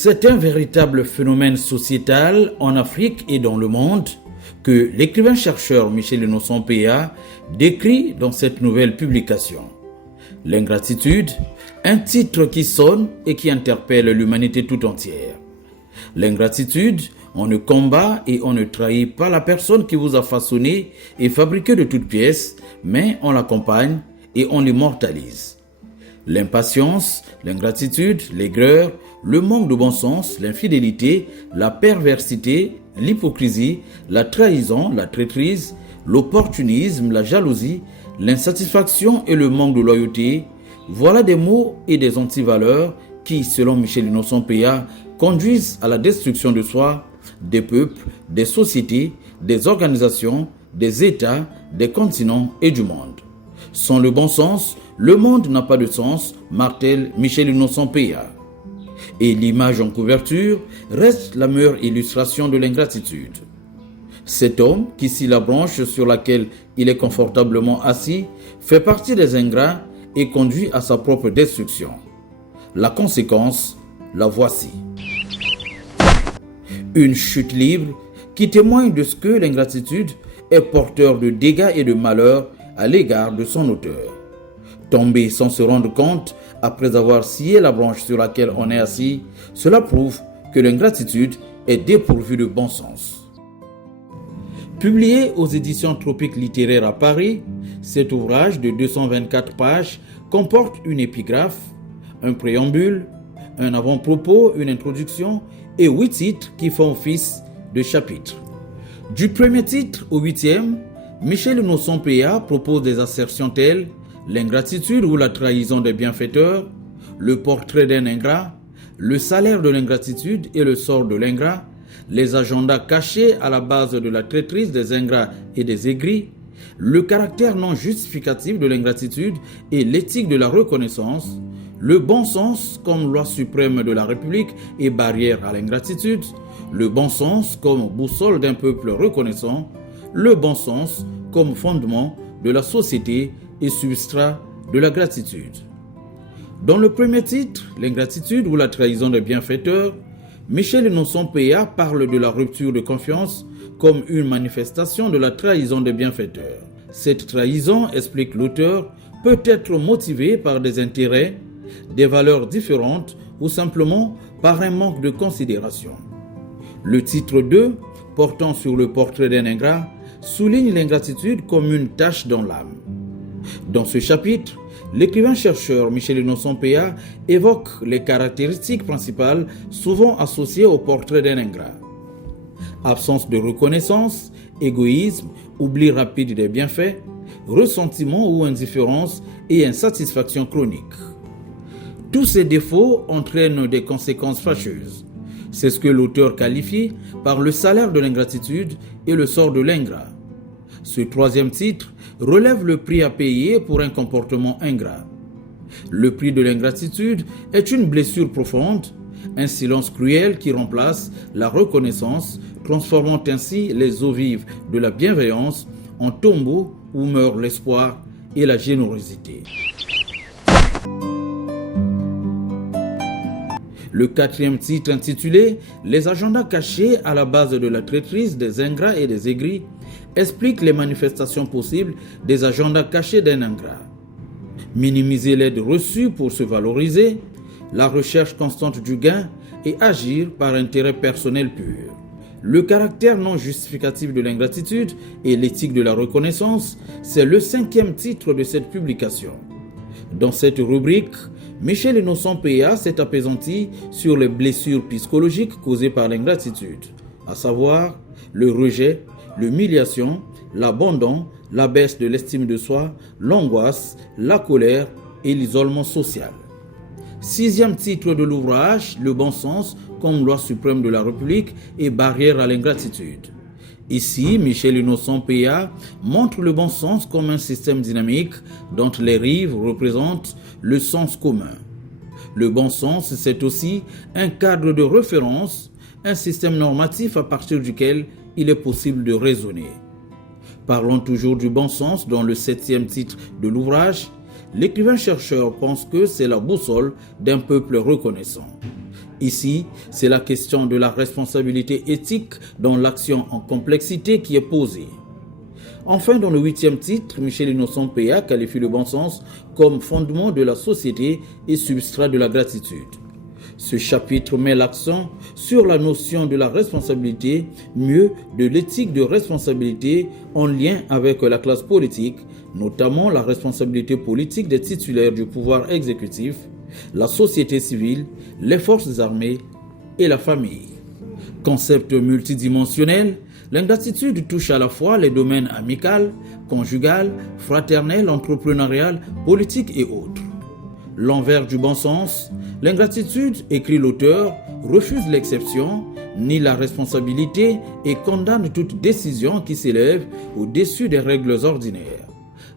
C'est un véritable phénomène sociétal en Afrique et dans le monde que l'écrivain-chercheur Michel Innocent Péa décrit dans cette nouvelle publication. L'ingratitude, un titre qui sonne et qui interpelle l'humanité tout entière. L'ingratitude, on ne combat et on ne trahit pas la personne qui vous a façonné et fabriqué de toutes pièces, mais on l'accompagne et on l'immortalise. L'impatience, l'ingratitude, l'aigreur, le manque de bon sens, l'infidélité, la perversité, l'hypocrisie, la trahison, la traîtrise, l'opportunisme, la jalousie, l'insatisfaction et le manque de loyauté, voilà des mots et des antivaleurs qui, selon Michel Innocent Péa, conduisent à la destruction de soi, des peuples, des sociétés, des organisations, des États, des continents et du monde. Sans le bon sens, le monde n'a pas de sens, martèle Michel Innocent Péa. Et l'image en couverture reste la meilleure illustration de l'ingratitude. Cet homme, qui scie la branche sur laquelle il est confortablement assis, fait partie des ingrats et conduit à sa propre destruction. La conséquence, la voici. Une chute libre qui témoigne de ce que l'ingratitude est porteur de dégâts et de malheurs à l'égard de son auteur. Tomber sans se rendre compte après avoir scié la branche sur laquelle on est assis, cela prouve que l'ingratitude est dépourvue de bon sens. Publié aux éditions Tropiques littéraires à Paris, cet ouvrage de 224 pages comporte une épigraphe, un préambule, un avant-propos, une introduction et 8 titres qui font office de chapitres. Du premier titre au 8e, Michel Innocent Péa propose des assertions telles l'ingratitude ou la trahison des bienfaiteurs, le portrait d'un ingrat, le salaire de l'ingratitude et le sort de l'ingrat, les agendas cachés à la base de la traîtrise des ingrats et des aigris, le caractère non justificatif de l'ingratitude et l'éthique de la reconnaissance, le bon sens comme loi suprême de la République et barrière à l'ingratitude, le bon sens comme boussole d'un peuple reconnaissant, le bon sens comme fondement de la société et substrat de la gratitude. Dans le premier titre, l'ingratitude ou la trahison des bienfaiteurs, Michel Innocent Péa parle de la rupture de confiance comme une manifestation de la trahison des bienfaiteurs. Cette trahison, explique l'auteur, peut être motivée par des intérêts, des valeurs différentes ou simplement par un manque de considération. Le titre 2, portant sur le portrait d'un ingrat, souligne l'ingratitude comme une tache dans l'âme. Dans ce chapitre, l'écrivain-chercheur Michel Innocent Péa évoque les caractéristiques principales souvent associées au portrait d'un ingrat. Absence de reconnaissance, égoïsme, oubli rapide des bienfaits, ressentiment ou indifférence et insatisfaction chronique. Tous ces défauts entraînent des conséquences fâcheuses. C'est ce que l'auteur qualifie par le salaire de l'ingratitude et le sort de l'ingrat. Ce troisième titre relève le prix à payer pour un comportement ingrat. Le prix de l'ingratitude est une blessure profonde, un silence cruel qui remplace la reconnaissance, transformant ainsi les eaux vives de la bienveillance en tombeaux où meurent l'espoir et la générosité. Le quatrième titre intitulé « Les agendas cachés à la base de la traîtrise des ingrats et des aigris » explique les manifestations possibles des agendas cachés d'un ingrat. Minimiser l'aide reçue pour se valoriser, la recherche constante du gain et agir par intérêt personnel pur. Le caractère non justificatif de l'ingratitude et l'éthique de la reconnaissance, c'est le 5e titre de cette publication. Dans cette rubrique, Michel Innocent Péa s'est appesanti sur les blessures psychologiques causées par l'ingratitude, à savoir le rejet, l'humiliation, l'abandon, la baisse de l'estime de soi, l'angoisse, la colère et l'isolement social. 6e titre de l'ouvrage, le bon sens comme loi suprême de la République et barrière à l'ingratitude. Ici, Michel Innocent Péa montre le bon sens comme un système dynamique dont les rives représentent le sens commun. Le bon sens, c'est aussi un cadre de référence, un système normatif à partir duquel il est possible de raisonner. Parlons toujours du bon sens dans le 7e titre de l'ouvrage. L'écrivain-chercheur pense que c'est la boussole d'un peuple reconnaissant. Ici, c'est la question de la responsabilité éthique dans l'action en complexité qui est posée. Enfin, dans le 8e titre, Michel Innocent Péa qualifie le bon sens comme fondement de la société et substrat de la gratitude. Ce chapitre met l'accent sur la notion de la responsabilité, mieux de l'éthique de responsabilité en lien avec la classe politique, notamment la responsabilité politique des titulaires du pouvoir exécutif, la société civile, les forces armées et la famille. Concept multidimensionnel, l'ingratitude touche à la fois les domaines amical, conjugal, fraternel, entrepreneurial, politique et autres. L'envers du bon sens, l'ingratitude, écrit l'auteur, refuse l'exception, nie la responsabilité et condamne toute décision qui s'élève au-dessus des règles ordinaires.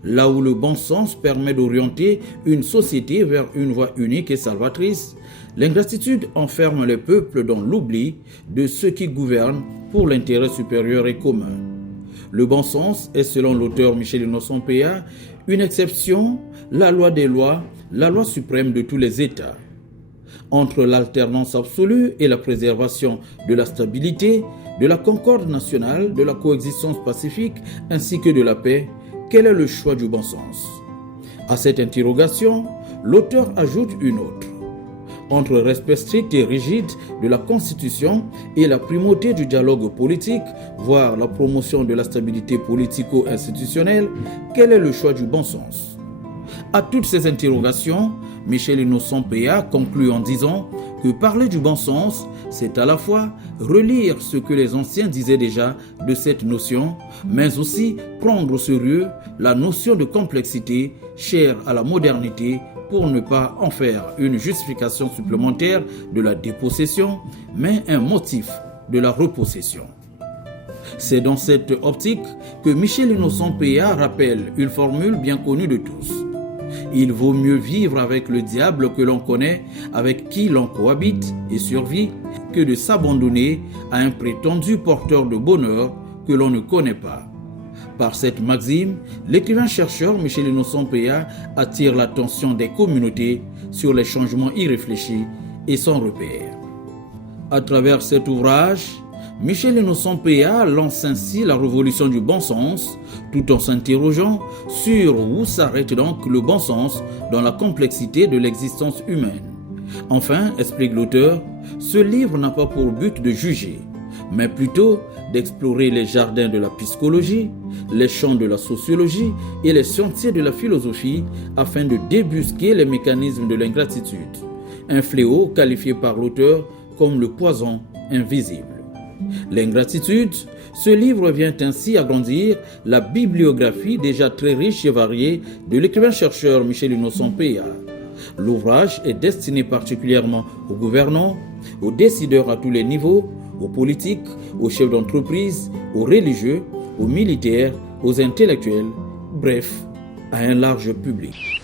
Là où le bon sens permet d'orienter une société vers une voie unique et salvatrice, l'ingratitude enferme les peuples dans l'oubli de ceux qui gouvernent pour l'intérêt supérieur et commun. Le bon sens est, selon l'auteur Michel Innocent Péa, une exception, la loi des lois, la loi suprême de tous les États. Entre l'alternance absolue et la préservation de la stabilité, de la concorde nationale, de la coexistence pacifique ainsi que de la paix, quel est le choix du bon sens? À cette interrogation, l'auteur ajoute une autre. Entre respect strict et rigide de la Constitution et la primauté du dialogue politique, voire la promotion de la stabilité politico-institutionnelle, quel est le choix du bon sens? À toutes ces interrogations, Michel Innocent Péa conclut en disant que parler du bon sens, c'est à la fois relire ce que les anciens disaient déjà de cette notion, mais aussi prendre au sérieux la notion de complexité chère à la modernité pour ne pas en faire une justification supplémentaire de la dépossession, mais un motif de la repossession. C'est dans cette optique que Michel Innocent Péa rappelle une formule bien connue de tous. Il vaut mieux vivre avec le diable que l'on connaît, avec qui l'on cohabite et survit, que de s'abandonner à un prétendu porteur de bonheur que l'on ne connaît pas. Par cette maxime, l'écrivain-chercheur Michel Innocent Péa attire l'attention des communautés sur les changements irréfléchis et sans repère. À travers cet ouvrage, Michel Innocent Péa lance ainsi la révolution du bon sens, tout en s'interrogeant sur où s'arrête donc le bon sens dans la complexité de l'existence humaine. Enfin, explique l'auteur, ce livre n'a pas pour but de juger, mais plutôt d'explorer les jardins de la psychologie, les champs de la sociologie et les sentiers de la philosophie afin de débusquer les mécanismes de l'ingratitude, un fléau qualifié par l'auteur comme le poison invisible. L'ingratitude, ce livre vient ainsi agrandir la bibliographie déjà très riche et variée de l'écrivain-chercheur Michel Innocent Péa. L'ouvrage est destiné particulièrement aux gouvernants, aux décideurs à tous les niveaux, aux politiques, aux chefs d'entreprise, aux religieux, aux militaires, aux intellectuels, bref, à un large public.